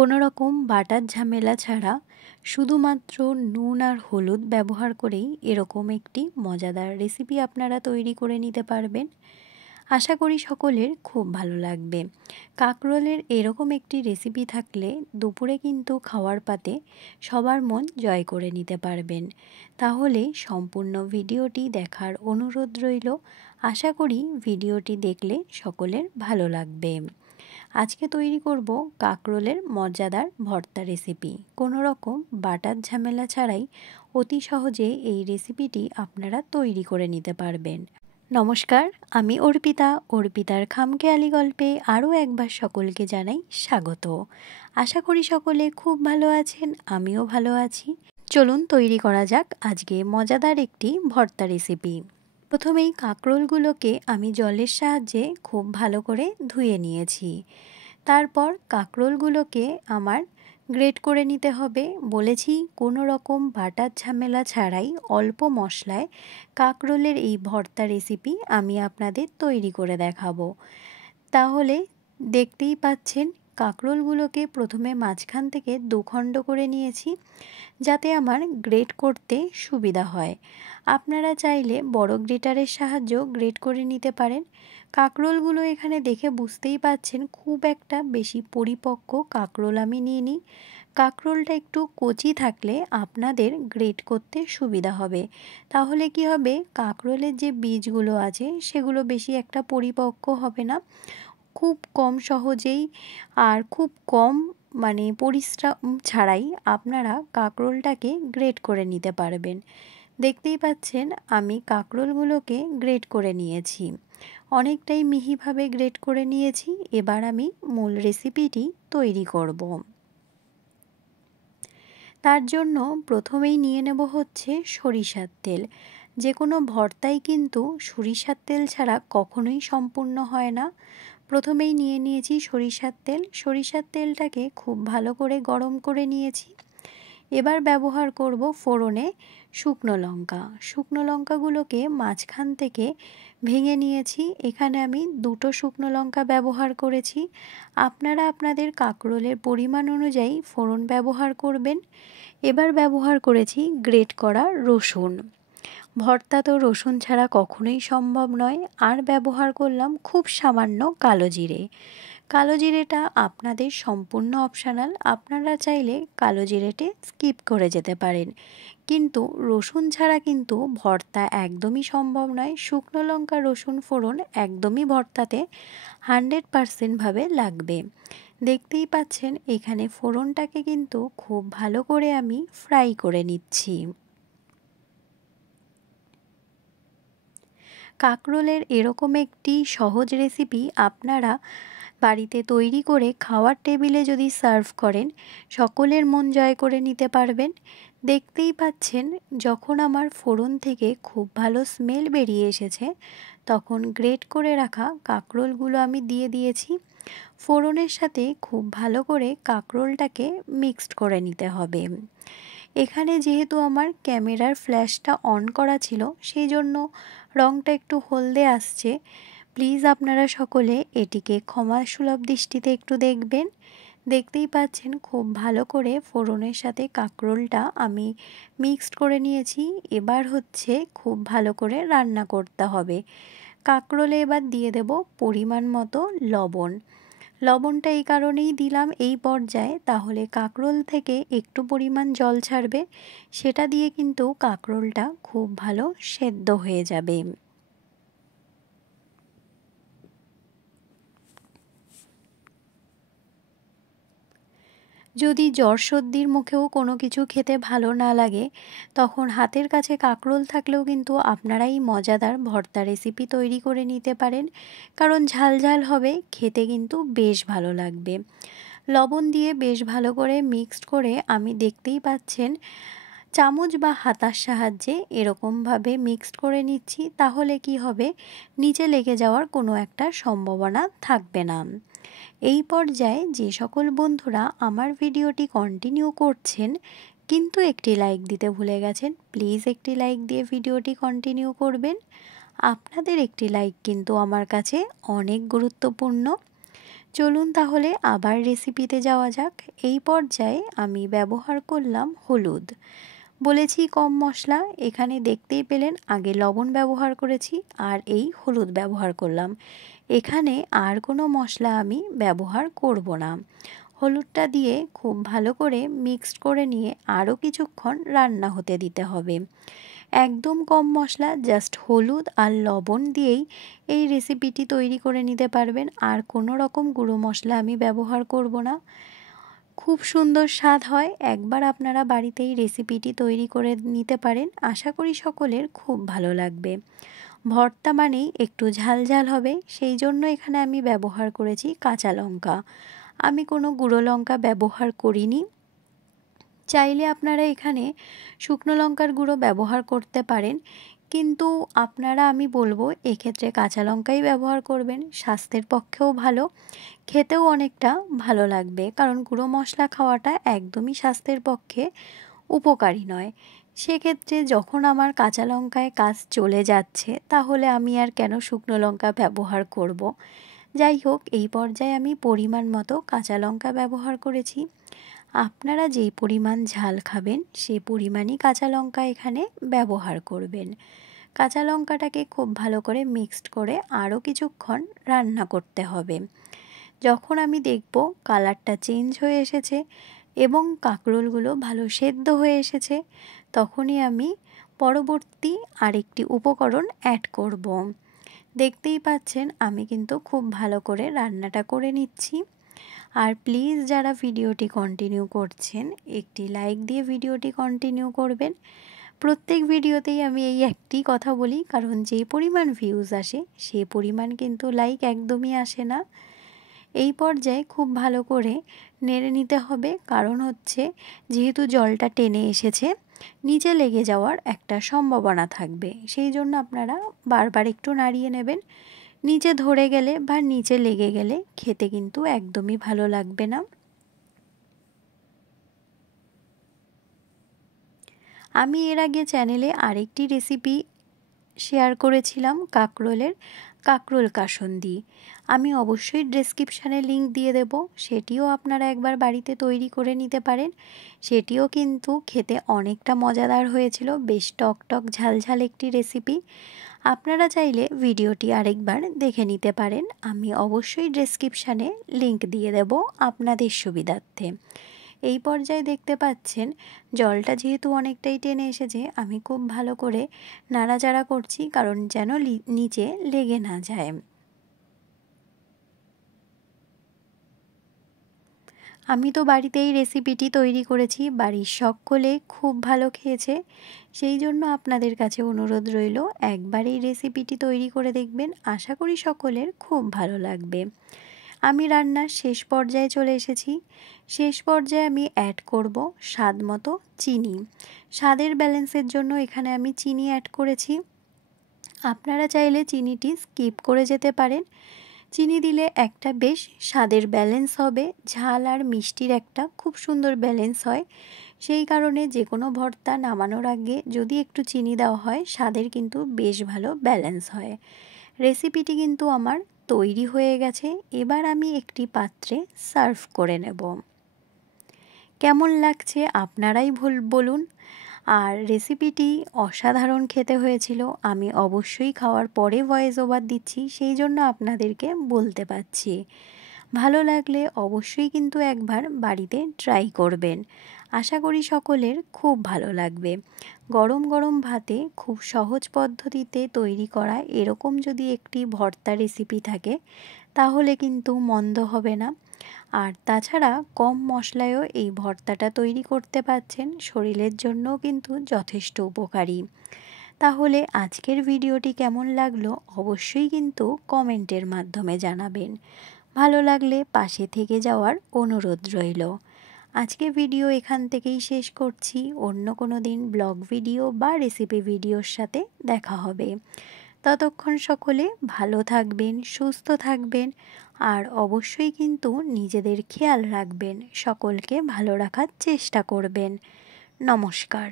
কোনো রকম বাটার ঝামেলা ছাড়া শুধুমাত্র নুন আর হলুদ ব্যবহার করেই এরকম একটি মজাদার রেসিপি আপনারা তৈরি করে নিতে পারবেন। আশা করি সকলের খুব ভালো লাগবে। কাঁকরোলের এরকম একটি রেসিপি থাকলে দুপুরে কিন্তু খাওয়ার পাতে সবার মন জয় করে নিতে পারবেন। তাহলে সম্পূর্ণ ভিডিওটি দেখার অনুরোধ রইল। আশা করি ভিডিওটি দেখলে সকলের ভালো লাগবে। আজকে তৈরি করব কাঁকরোলের মজাদার ভর্তা রেসিপি। কোনো রকম বাটার ঝামেলা ছাড়াই অতি সহজে এই রেসিপিটি আপনারা তৈরি করে নিতে পারবেন। নমস্কার, আমি অর্পিতার খামখেয়ালি গল্পে আরও একবার সকলকে জানাই স্বাগত। আশা করি সকলে খুব ভালো আছেন, আমিও ভালো আছি। চলুন তৈরি করা যাক আজকে মজাদার একটি ভর্তা রেসিপি। প্রথমেই কাঁকরোলগুলোকে আমি জলের সাহায্যে খুব ভালো করে ধুয়ে নিয়েছি। তারপর কাঁকরোলগুলোকে আমার গ্রেট করে নিতে হবে। বলেছি কোনো রকম বাটার ঝামেলা ছাড়াই অল্প মশলায় কাঁকরোলের এই ভর্তা রেসিপি আমি আপনাদের তৈরি করে দেখাবো। তাহলে দেখতেই পাচ্ছেন কাঁকরোলগুলোকে প্রথমে মাঝখান থেকে দুখণ্ড করে নিয়েছি যাতে আমার গ্রেট করতে সুবিধা হয়। আপনারা চাইলে বড় গ্রেটারের সাহায্যেও গ্রেট করে নিতে পারেন। কাঁকরোলগুলো এখানে দেখে বুঝতেই পাচ্ছেন খুব একটা বেশি পরিপক্ক কাঁকরোল আমি নিইনি। কাঁকরোলটা একটু কচি থাকলে আপনাদের গ্রেট করতে সুবিধা হবে। তাহলে কি হবে, কাঁকরোলের যে বীজগুলো আছে সেগুলো বেশি একটা পরিপক্ক হবে না। খুব কম সহজেই আর খুব কম পরিশ্রম ছাড়াই আপনারা কাঁকরোলটাকে গ্রেট করে নিতে পারবেন। দেখতেই পাচ্ছেন আমি কাঁকরোলগুলোকে গ্রেট করে নিয়েছি, অনেকটাই মিহিভাবে গ্রেট করে নিয়েছি। এবার আমি মূল রেসিপিটি তৈরি করব। তার জন্য প্রথমেই নিয়ে নেব হচ্ছে সরিষার তেল। যে কোনো ভর্তাই কিন্তু সরিষার তেল ছাড়া কখনোই সম্পূর্ণ হয় না। প্রথমেই নিয়ে নিয়েছি সরিষার তেল। সরিষার তেলটাকে খুব ভালো করে গরম করে নিয়েছি। এবার ব্যবহার করব ফোড়নে শুকনো লঙ্কা। শুকনো লঙ্কাগুলোকে মাঝখান থেকে ভেঙে নিয়েছি। এখানে আমি 2টো শুকনো লঙ্কা ব্যবহার করেছি। আপনারা আপনাদের কাঁকরোলের পরিমাণ অনুযায়ী ফোড়ন ব্যবহার করবেন। এবার ব্যবহার করেছি গ্রেট করা রসুন। ভর্তা তো রসুন ছাড়া কখনোই সম্ভব নয়। আর ব্যবহার করলাম খুব সামান্য কালো জিরে। কালো জিরেটা আপনাদের সম্পূর্ণ অপশনাল, আপনারা চাইলে কালো জিরেটি স্কিপ করে যেতে পারেন। কিন্তু রসুন ছাড়া কিন্তু ভর্তা একদমই সম্ভব নয়। শুকনো লঙ্কা রসুন ফোড়ন একদমই ভর্তাতে 100% ভাবে লাগবে। দেখতেই পাচ্ছেন এখানে ফোড়নটাকে কিন্তু খুব ভালো করে আমি ফ্রাই করে নিচ্ছি। কাঁকরোলের এরকম একটি সহজ রেসিপি আপনারা বাড়িতে তৈরি করে খাওয়ার টেবিলে যদি সার্ভ করেন সকলের মন জয় করে নিতে পারবেন। দেখতেই পাচ্ছেন যখন আমার ফোড়ন থেকে খুব ভালো স্মেল বেরিয়ে এসেছে তখন গ্রেট করে রাখা কাঁকরোলগুলো আমি দিয়ে দিয়েছি। ফোড়নের সাথে খুব ভালো করে কাঁকরোলটাকে মিক্সড করে নিতে হবে। এখানে যেহেতু আমার ক্যামেরার ফ্ল্যাশটা অন করা ছিল সেই জন্য রঙটা একটু হলদে আসছে। প্লিজ আপনারা সকলে এটিকে ক্ষমাসুলভ দৃষ্টিতে একটু দেখবেন। দেখতেই পাচ্ছেন খুব ভালো করে ফোড়নের সাথে কাঁকরোলটা আমি মিক্সড করে নিয়েছি। এবার হচ্ছে খুব ভালো করে রান্না করতে হবে। কাঁকরোলে এবার দিয়ে দেব পরিমাণ মতো লবণ। লবণটা এই কারণেই দিলাম এই পর্যায়ে, তাহলে কাঁকরোল থেকে একটু পরিমাণ জল ছাড়বে, সেটা দিয়ে কিন্তু কাঁকরোলটা খুব ভালো সেদ্ধ হয়ে যাবে। যদি জ্বর সর্দির মুখেও কোনো কিছু খেতে ভালো না লাগে তখন হাতের কাছে কাঁকরোল থাকলেও কিন্তু আপনারা এই মজাদার ভর্তা রেসিপি তৈরি করে নিতে পারেন, কারণ ঝাল ঝাল হবে, খেতে কিন্তু বেশ ভালো লাগবে। লবণ দিয়ে বেশ ভালো করে মিক্সড করে আমি দেখতেই পাচ্ছেন চামচ বা হাতার সাহায্যে এরকমভাবে মিক্সড করে নিচ্ছি। তাহলে কি হবে, নিচে লেগে যাওয়ার কোনো একটা সম্ভাবনা থাকবে না। এই পর্যায়ে যে সকল বন্ধুরা আমার ভিডিওটি কন্টিনিউ করছেন কিন্তু একটি লাইক দিতে ভুলে গেছেন, প্লিজ একটি লাইক দিয়ে ভিডিওটি কন্টিনিউ করবেন। আপনাদের একটি লাইক কিন্তু আমার কাছে অনেক গুরুত্বপূর্ণ। চলুন তাহলে আবার রেসিপিতে যাওয়া যাক। এই পর্যায়ে আমি ব্যবহার করলাম হলুদ। বলেছি কম মশলা, এখানে দেখতেই পেলেন আগে লবণ ব্যবহার করেছি আর এই হলুদ ব্যবহার করলাম। এখানে আর কোনো মশলা আমি ব্যবহার করব না। হলুদটা দিয়ে খুব ভালো করে মিক্সড করে নিয়ে আরও কিছুক্ষণ রান্না হতে দিতে হবে। একদম কম মশলা, জাস্ট হলুদ আর লবণ দিয়েই এই রেসিপিটি তৈরি করে নিতে পারবেন। আর কোনো রকম গুঁড়ো মশলা আমি ব্যবহার করব না। খুব সুন্দর স্বাদ হয়। একবার আপনারা বাড়িতেই রেসিপিটি তৈরি করে নিতে পারেন, আশা করি সকলের খুব ভালো লাগবে। ভর্তা মানেই একটু ঝালঝাল হবে, সেই জন্য এখানে আমি ব্যবহার করেছি কাঁচা লঙ্কা। আমি কোনো গুঁড়ো লঙ্কা ব্যবহার করিনি। চাইলে আপনারা এখানে শুকনো লঙ্কার গুঁড়ো ব্যবহার করতে পারেন, কিন্তু আপনারা, আমি বলবো এক্ষেত্রে কাঁচা লঙ্কাই ব্যবহার করবেন। স্বাস্থ্যের পক্ষেও ভালো, খেতেও অনেকটা ভালো লাগবে, কারণ গুঁড়ো মশলা খাওয়াটা একদমই স্বাস্থ্যের পক্ষে উপকারী নয়। সেক্ষেত্রে যখন আমার কাঁচা লঙ্কায় কাজ চলে যাচ্ছে, তাহলে আমি আর কেন শুকনো লঙ্কা ব্যবহার করব। যাই হোক, এই পর্যায়ে আমি পরিমাণ মতো কাঁচা লঙ্কা ব্যবহার করেছি। আপনারা যেই পরিমাণ ঝাল খাবেন সেই পরিমাণই কাঁচা লঙ্কা এখানে ব্যবহার করবেন। কাঁচা লঙ্কাটাকে খুব ভালো করে মিক্সড করে আরও কিছুক্ষণ রান্না করতে হবে। যখন আমি দেখব কালারটা চেঞ্জ হয়ে এসেছে এবং কাঁকরোলগুলো ভালো সেদ্ধ হয়ে এসেছে, তখনই আমি পরবর্তী আরেকটি উপকরণ অ্যাড করব। দেখতেই পাচ্ছেন আমি কিন্তু খুব ভালো করে রান্নাটা করে নিচ্ছি। আর প্লিজ যারা ভিডিওটি কন্টিনিউ করছেন, একটি লাইক দিয়ে ভিডিওটি কন্টিনিউ করবেন। প্রত্যেক ভিডিওতেই আমি এই একটি কথা বলি, কারণ যে পরিমাণ ভিউজ আসে সে পরিমাণ কিন্তু লাইক একদমই আসে না। এই পর্যায়ে খুব ভালো করে নেড়ে নিতে হবে, কারণ হচ্ছে যেহেতু জলটা টেনে এসেছে, নিচে লেগে যাওয়ার একটা সম্ভাবনা থাকবে। সেই জন্য আপনারা বারবার একটু নাড়িয়ে নেবেন। নিচে ধরে গেলে বা নিচে লেগে গেলে খেতে কিন্তু একদমই ভালো লাগবে না। আমি এর আগে চ্যানেলে আরেকটি রেসিপি শেয়ার করেছিলাম কাঁকরোল কাসুন্দি। আমি অবশ্যই ডেসক্রিপশানে লিংক দিয়ে দেব, সেটিও আপনারা একবার বাড়িতে তৈরি করে নিতে পারেন। সেটিও কিন্তু খেতে অনেকটা মজাদার হয়েছিল, বেশ টক টক ঝালঝাল একটি রেসিপি। আপনারা চাইলে ভিডিওটি আরেকবার দেখে নিতে পারেন, আমি অবশ্যই ডেসক্রিপশানে লিংক দিয়ে দেব আপনাদের সুবিধার্থে। এই পর্যায়ে দেখতে পাচ্ছেন জলটা যেহেতু অনেকটাই টেনে এসেছে, আমি খুব ভালো করে নাড়াচাড়া করছি, কারণ যেন নিচে লেগে না যায়। আমি তো বাড়িতেই রেসিপিটি তৈরি করেছি, বাড়ির সকলে খুব ভালো খেয়েছে। সেই জন্য আপনাদের কাছে অনুরোধ রইল, একবার এই রেসিপিটি তৈরি করে দেখবেন, আশা করি সকলের খুব ভালো লাগবে। আমি রান্নার শেষ পর্যায়ে চলে এসেছি। শেষ পর্যায়ে আমি অ্যাড করব স্বাদ মতো চিনি। স্বাদের ব্যালেন্সের জন্য এখানে আমি চিনি অ্যাড করেছি। আপনারা চাইলে চিনিটি স্কিপ করে যেতে পারেন। চিনি দিলে একটা বেশ স্বাদের ব্যালেন্স হবে, ঝাল আর মিষ্টির একটা খুব সুন্দর ব্যালেন্স হয়। সেই কারণে যে কোনো ভর্তা নামানোর আগে যদি একটু চিনি দেওয়া হয়, স্বাদের কিন্তু বেশ ভালো ব্যালেন্স হয়। রেসিপিটি কিন্তু আমার তৈরি হয়ে গেছে। এবার আমি একটি পাত্রে সার্ভ করে নেব। কেমন লাগছে আপনারাই বলুন। আর রেসিপিটি অসাধারণ খেতে হয়েছিল। আমি অবশ্যই খাওয়ার পরে ভয়েস ওভার দিচ্ছি, সেই জন্য আপনাদেরকে বলতে পারছি। ভালো লাগলে অবশ্যই কিন্তু একবার বাড়িতে ট্রাই করবেন। আশা করি সকলের খুব ভালো লাগবে। গরম গরম ভাতে খুব সহজ পদ্ধতিতে তৈরি করা এরকম যদি একটি ভর্তা রেসিপি থাকে, তাহলে কিন্তু মন্দ হবে না। আর তাছাড়া কম মশলায়ও এই ভর্তাটা তৈরি করতে পারছেন, শরীরের জন্যও কিন্তু যথেষ্ট উপকারী। তাহলে আজকের ভিডিওটি কেমন লাগলো অবশ্যই কিন্তু কমেন্টের মাধ্যমে জানাবেন। ভালো লাগলে পাশে থেকে যাওয়ার অনুরোধ রইল। আজকে ভিডিও এখান থেকেই শেষ করছি। অন্য কোনো দিন ব্লগ ভিডিও বা রেসিপি ভিডিওর সাথে দেখা হবে। ততক্ষণ সকলে ভালো থাকবেন, সুস্থ থাকবেন, আর অবশ্যই কিন্তু নিজেদের খেয়াল রাখবেন, সকলকে ভালো রাখার চেষ্টা করবেন। নমস্কার।